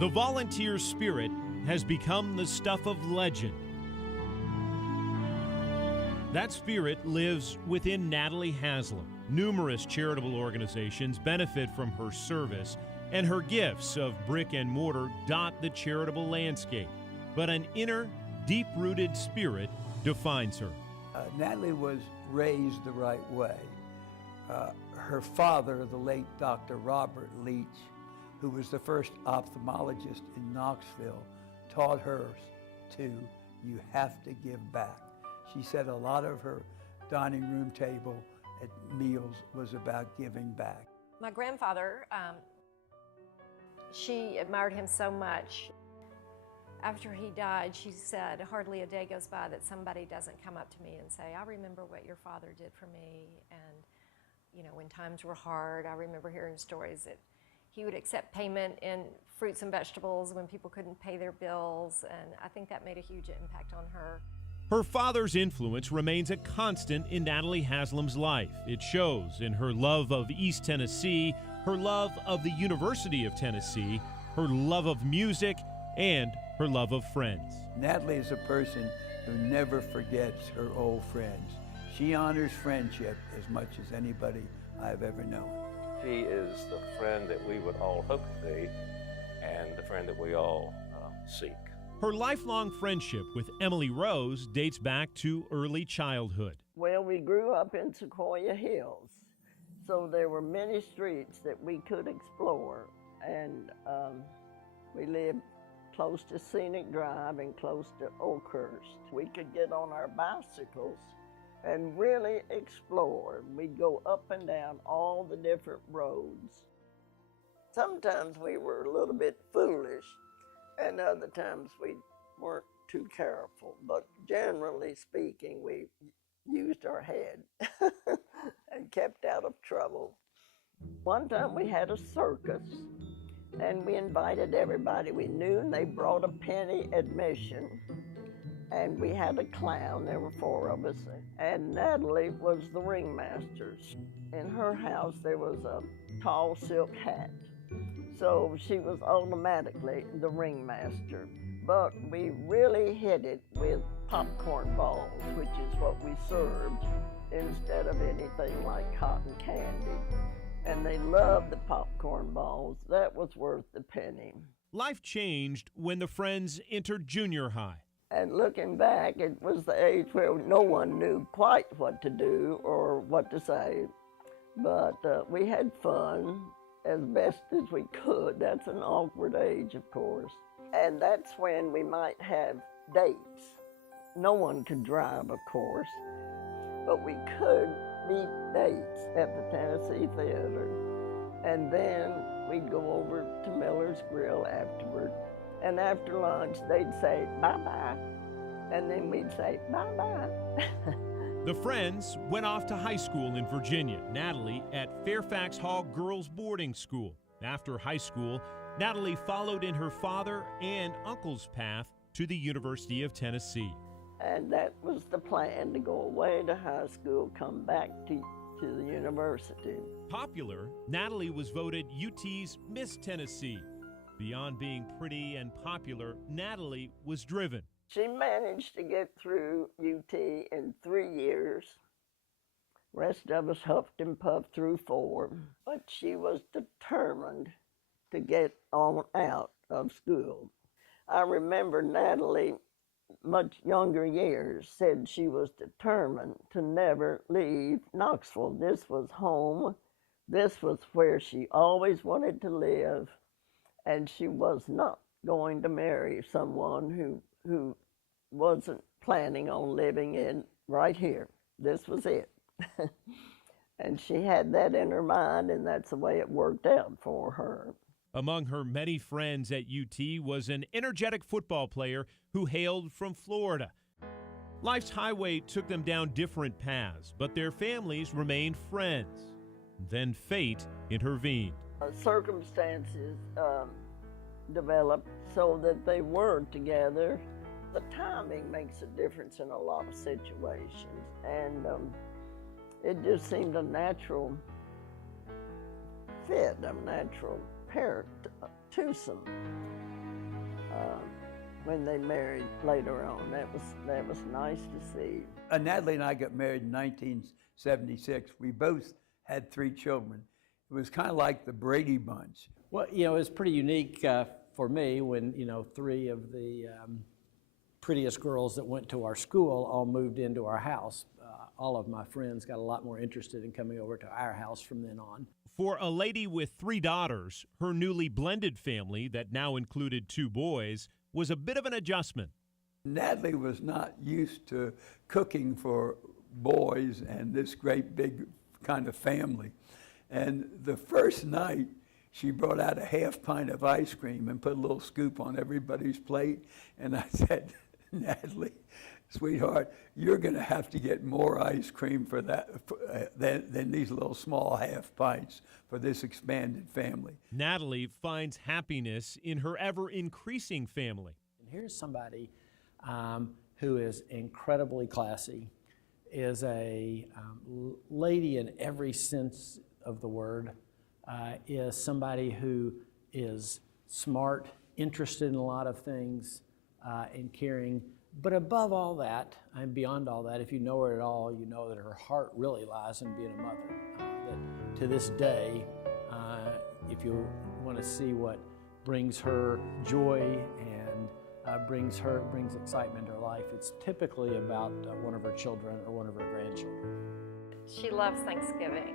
The volunteer spirit has become the stuff of legend. That spirit lives within Natalie Haslam. Numerous charitable organizations benefit from her service, and her gifts of brick and mortar dot the charitable landscape. But an inner, deep-rooted spirit defines her. Natalie was raised the right way. Her father, the late Dr. Robert Leach, who was the first ophthalmologist in Knoxville, taught her you have to give back. She said a lot of her dining room table at meals was about giving back. My grandfather, she admired him so much. After he died, she said, hardly a day goes by that somebody doesn't come up to me and say, I remember what your father did for me. And, you know, when times were hard, I remember hearing stories that he would accept payment in fruits and vegetables when people couldn't pay their bills. And I think that made a huge impact on her. Her father's influence remains a constant in Natalie Haslam's life. It shows in her love of East Tennessee, her love of the University of Tennessee, her love of music, and her love of friends. Natalie is a person who never forgets her old friends. She honors friendship as much as anybody I've ever known. She is the friend that we would all hope to be, and the friend that we all seek. Her lifelong friendship with Emily Rose dates back to early childhood. Well, we grew up in Sequoia Hills, so there were many streets that we could explore, and we lived close to Scenic Drive and close to Oakhurst. We could get on our bicycles and really explore. We'd go up and down all the different roads. Sometimes we were a little bit foolish, and other times we weren't too careful, but generally speaking, we used our head and kept out of trouble. One time we had a circus, and we invited everybody we knew, and they brought a penny admission, and we had a clown. There were 4 of us, and Natalie was the ringmaster. In her house, there was a tall silk hat, so she was automatically the ringmaster. But we really hit it with popcorn balls, which is what we served, instead of anything like cotton candy. And they loved the popcorn balls. That was worth the penny. Life changed when the friends entered junior high. And looking back, it was the age where no one knew quite what to do or what to say. But we had fun as best as we could. That's an awkward age, of course. And that's when we might have dates. No one could drive, of course, but we could meet dates at the Tennessee Theater. And then we'd go over to Miller's Grill afterward. And after lunch, they'd say, bye-bye. And then we'd say, bye-bye. The friends went off to high school in Virginia, Natalie at Fairfax Hall Girls Boarding School. After high school, Natalie followed in her father and uncle's path to the University of Tennessee. And that was the plan, to go away to high school, come back to the university. Popular, Natalie was voted UT's Miss Tennessee. Beyond being pretty and popular, Natalie was driven. She managed to get through UT in 3 years. Rest of us huffed and puffed through 4. But she was determined to get on out of school. I remember Natalie, much younger years, said she was determined to never leave Knoxville. This was home. This was where she always wanted to live. And she was not going to marry someone who wasn't planning on living in right here. This was it. And she had that in her mind, and that's the way it worked out for her. Among her many friends at UT was an energetic football player who hailed from Florida. Life's highway took them down different paths, but their families remained friends. Then fate intervened. Circumstances developed so that they were together. The timing makes a difference in a lot of situations, and it just seemed a natural fit, a natural twosome when they married later on. That was nice to see. Natalie and I got married in 1976. We both had 3 children. It was kind of like the Brady Bunch. Well, it was pretty unique for me when, 3 of the prettiest girls that went to our school all moved into our house. All of my friends got a lot more interested in coming over to our house from then on. For a lady with 3 daughters, her newly blended family that now included 2 boys was a bit of an adjustment. Natalie was not used to cooking for boys and this great big kind of family. And the first night, she brought out a half pint of ice cream and put a little scoop on everybody's plate. And I said, Natalie, sweetheart, you're going to have to get more ice cream for that than these little small half pints for this expanded family. Natalie finds happiness in her ever-increasing family. And here's somebody who is incredibly classy, is a lady in every sense of the word, is somebody who is smart, interested in a lot of things, and caring. But above all that, and beyond all that, if you know her at all, you know that her heart really lies in being a mother. That to this day, if you want to see what brings her joy and brings excitement in her life, it's typically about one of her children or one of her grandchildren. She loves Thanksgiving,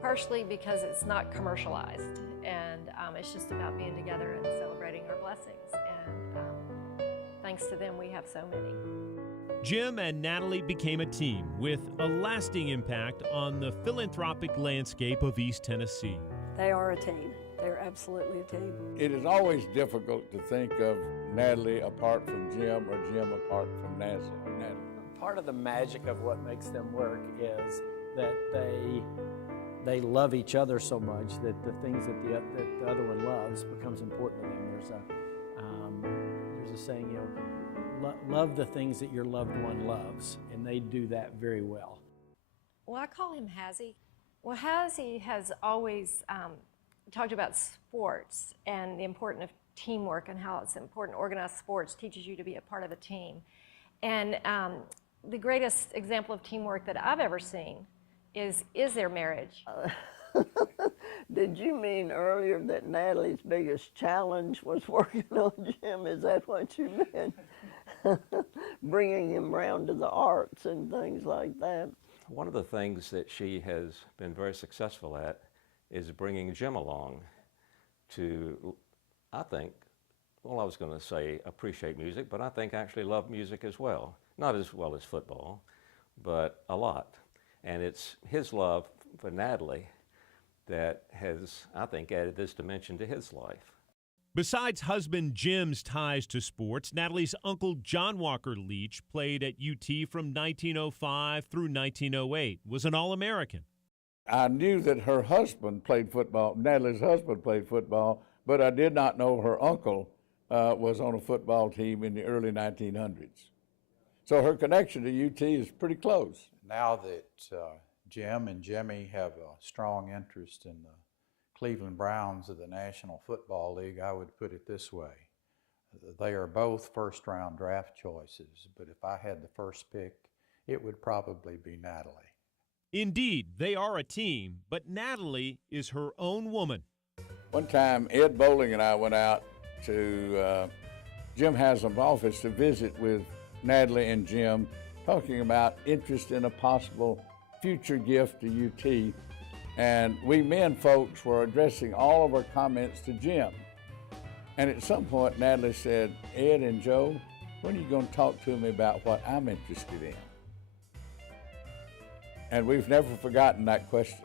partially because it's not commercialized, and it's just about being together and celebrating our blessings. And thanks to them, we have so many. Jim and Natalie became a team with a lasting impact on the philanthropic landscape of East Tennessee. They are a team. They're absolutely a team. It is always difficult to think of Natalie apart from Jim or Jim apart from Natalie. Part of the magic of what makes them work is that they love each other so much that the things that the other one loves becomes important to them. There's a saying, love the things that your loved one loves, and they do that very well. Well, I call him Hazzy. Well, Hazzy has always talked about sports and the importance of teamwork and how it's important. Organized sports teaches you to be a part of a team. And the greatest example of teamwork that I've ever seen is their marriage. Did you mean earlier that Natalie's biggest challenge was working on Jim? Is that what you meant? Bringing him around to the arts and things like that. One of the things that she has been very successful at is bringing Jim along to, I think, well, I was going to say appreciate music, but I think actually love music as well. Not as well as football, but a lot. And it's his love for Natalie that has, I think, added this dimension to his life. Besides husband Jim's ties to sports, Natalie's uncle John Walker Leach played at UT from 1905 through 1908, was an All-American. I knew that her husband played football, Natalie's husband played football, but I did not know her uncle was on a football team in the early 1900s. So her connection to UT is pretty close. Now that Jim and Jimmy have a strong interest in the Cleveland Browns of the National Football League, I would put it this way. They are both first-round draft choices, but if I had the first pick, it would probably be Natalie. Indeed, they are a team, but Natalie is her own woman. One time, Ed Bowling and I went out to Jim Haslam's office to visit with Natalie and Jim, talking about interest in a possible future gift to UT. And we men folks were addressing all of our comments to Jim. And at some point, Natalie said, Ed and Joe, when are you going to talk to me about what I'm interested in? And we've never forgotten that question.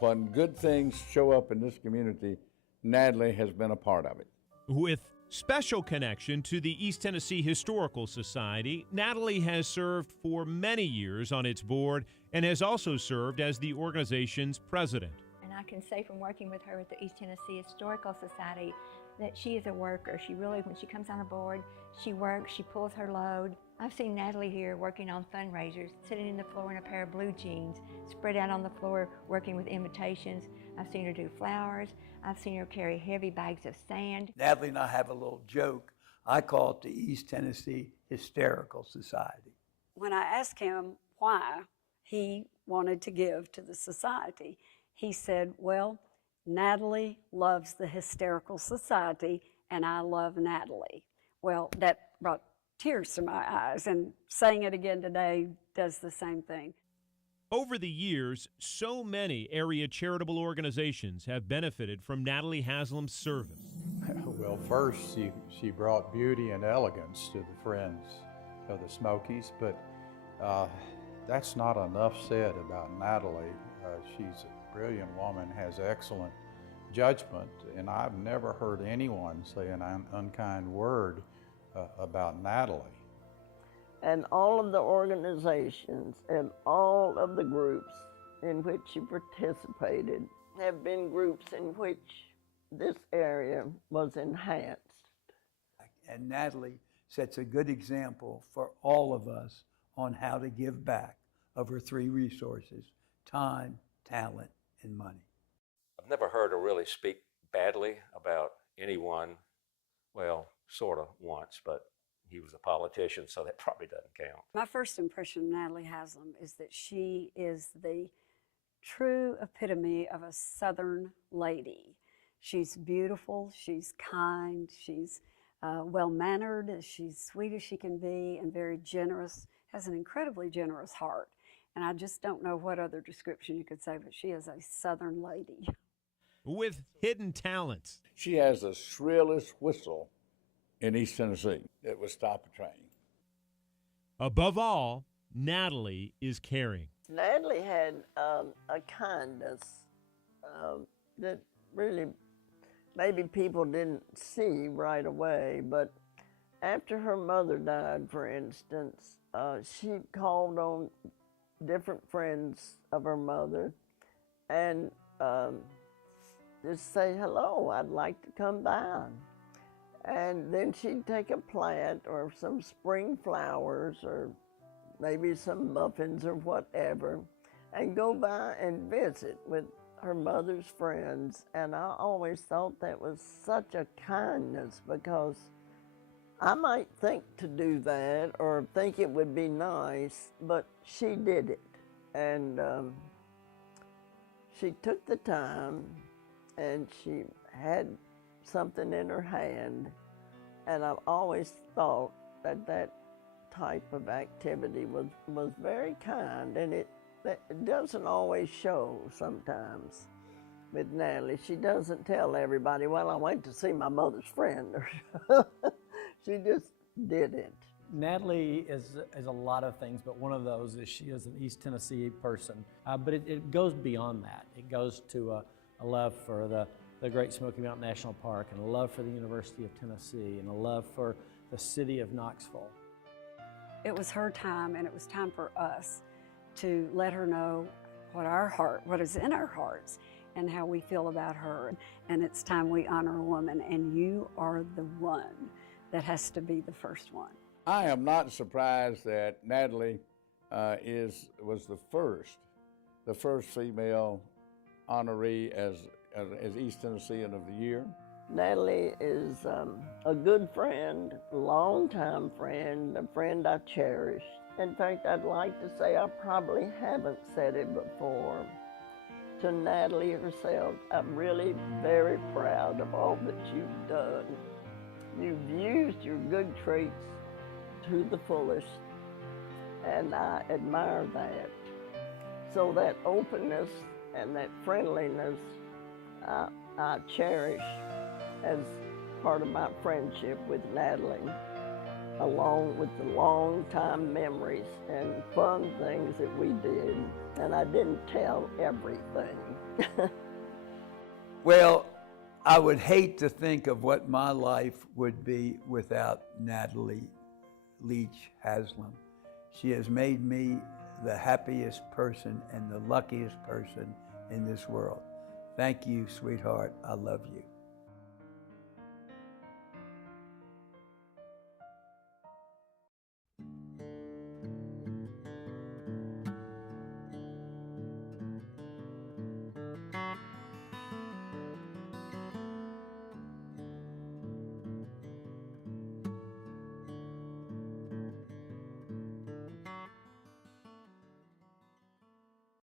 When good things show up in this community, Natalie has been a part of it. With special connection to the East Tennessee Historical Society, Natalie has served for many years on its board and has also served as the organization's president. And I can say from working with her at the East Tennessee Historical Society that she is a worker. She really, when she comes on the board, she works, she pulls her load. I've seen Natalie here working on fundraisers, sitting in the floor in a pair of blue jeans, spread out on the floor working with invitations. I've seen her do flowers. I've seen her carry heavy bags of sand. Natalie and I have a little joke. I call it the East Tennessee Hysterical Society. When I asked him why he wanted to give to the society, he said, well, Natalie loves the Hysterical Society, and I love Natalie. Well, that brought tears to my eyes, and saying it again today does the same thing. Over the years, so many area charitable organizations have benefited from Natalie Haslam's service. Well, first, she brought beauty and elegance to the Friends of the Smokies, but that's not enough said about Natalie. She's a brilliant woman, has excellent judgment, and I've never heard anyone say an unkind word about Natalie. And all of the organizations and all of the groups in which she participated have been groups in which this area was enhanced. And Natalie sets a good example for all of us on how to give back of her three resources: time, talent, and money. I've never heard her really speak badly about anyone. Well, sort of once, but he was a politician, so that probably doesn't count. My first impression of Natalie Haslam is that she is the true epitome of a Southern lady. She's beautiful, she's kind, she's well-mannered, she's sweet as she can be, and very generous, has an incredibly generous heart. And I just don't know what other description you could say, but she is a Southern lady. With hidden talents. She has the shrillest whistle in East Tennessee that would stop a train. Above all, Natalie is caring. Natalie had a kindness that really maybe people didn't see right away, but after her mother died, for instance, she called on different friends of her mother and just say, hello, I'd like to come by. And then she'd take a plant or some spring flowers or maybe some muffins or whatever and go by and visit with her mother's friends. And I always thought that was such a kindness, because I might think to do that or think it would be nice, but she did it. And she took the time and she had something in her hand, and I've always thought that that type of activity was very kind, and it doesn't always show sometimes with Natalie. She doesn't tell everybody, well, I went to see my mother's friend. She just did it. Natalie is a lot of things, but one of those is she is an East Tennessee person. But it goes beyond that. It goes to a love for the Great Smoky Mountain National Park, and a love for the University of Tennessee, and a love for the city of Knoxville. It was her time, and it was time for us to let her know what is in our hearts and how we feel about her. And it's time we honor a woman, and you are the one that has to be the first one. I am not surprised that Natalie was the first female honoree as East Tennessean of the Year. Natalie is a good friend, longtime friend, a friend I cherish. In fact, I'd like to say I probably haven't said it before. To Natalie herself, I'm really very proud of all that you've done. You've used your good traits to the fullest, and I admire that. So that openness and that friendliness I cherish as part of my friendship with Natalie, along with the long-time memories and fun things that we did. And I didn't tell everything. Well, I would hate to think of what my life would be without Natalie Leach Haslam. She has made me the happiest person and the luckiest person in this world. Thank you, sweetheart. I love you.